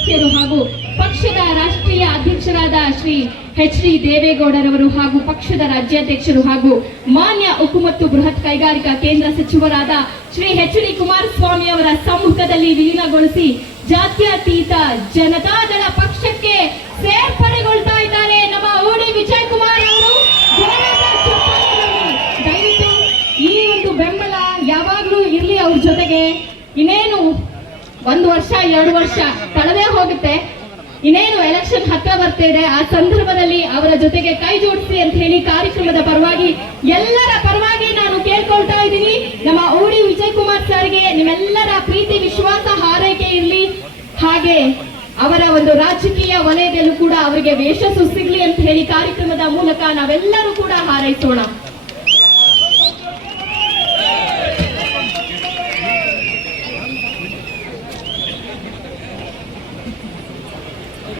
ಸದಸ್ಯರು ಹಾಗೂ ಪಕ್ಷದ ರಾಷ್ಟ್ರೀಯ ಅಧ್ಯಕ್ಷರಾದ ಶ್ರೀ ಎಚ್.ಡಿ. ದೇವೇಗೌಡರವರು ಹಾಗೂ ಪಕ್ಷದ ರಾಜ್ಯಾಧ್ಯಕ್ಷರು ಹಾಗೂ ಮಾನ್ಯ ಉಕ್ಕು ಮತ್ತು ಬೃಹತ್ ಕೈಗಾರಿಕಾ ಕೇಂದ್ರ ಸಚಿವರಾದ ಶ್ರೀ ಎಚ್.ಡಿ. ಕುಮಾರಸ್ವಾಮಿ ಅವರ ಸಮ್ಮುಖದಲ್ಲಿ ವಿಲೀನಗೊಳಿಸಿ ಜಾತ್ಯತೀತ ಜನತಾದಳ ಪಕ್ಷಕ್ಕೆ ಸೇರ್ಪಡೆಗೊಳ್ತಾ ಇದ್ದಾರೆ ನಮ್ಮ ಓಡಿ ವಿಜಯ್ ಕುಮಾರ್ ಅವರು. ದಯವಿಟ್ಟು ಈ ಒಂದು ಬೆಂಬಲ ಯಾವಾಗ್ಲೂ ಇರ್ಲಿ ಅವ್ರ ಜೊತೆಗೆ. ಇನ್ನೇನು 1 ವರ್ಷ 2 ವರ್ಷ ಕಳೆದೇ ಹೋಗುತ್ತೆ, ಇನ್ನೇನು ಎಲೆಕ್ಷನ್ ಹತ್ರ ಬರ್ತಿದೆ. ಆ ಸಂದರ್ಭದಲ್ಲಿ ಅವರ ಜೊತೆಗೆ ಕೈ ಜೋಡಿಸಿ ಅಂತ ಹೇಳಿ ಕಾರ್ಯಕ್ರಮದ ಪರವಾಗಿ ಎಲ್ಲರ ಪರವಾಗಿ ನಾನು ಕೇಳ್ಕೊಳ್ತಾ ಇದ್ದೀನಿ. ನಮ್ಮ ಓಡಿ ವಿಜಯ್ ಕುಮಾರ್ ಸರ್ಗೆ ನಿಮ್ಮೆಲ್ಲರ ಪ್ರೀತಿ ವಿಶ್ವಾಸ ಹಾರೈಕೆ ಇರಲಿ. ಹಾಗೆ ಅವರ ಒಂದು ರಾಜಕೀಯ ವಲಯದಲ್ಲೂ ಕೂಡ ಅವರಿಗೆ ಯಶಸ್ಸು ಸಿಗ್ಲಿ ಅಂತ ಹೇಳಿ ಕಾರ್ಯಕ್ರಮದ ಮೂಲಕ ನಾವೆಲ್ಲರೂ ಕೂಡ ಹಾರೈಸೋಣ.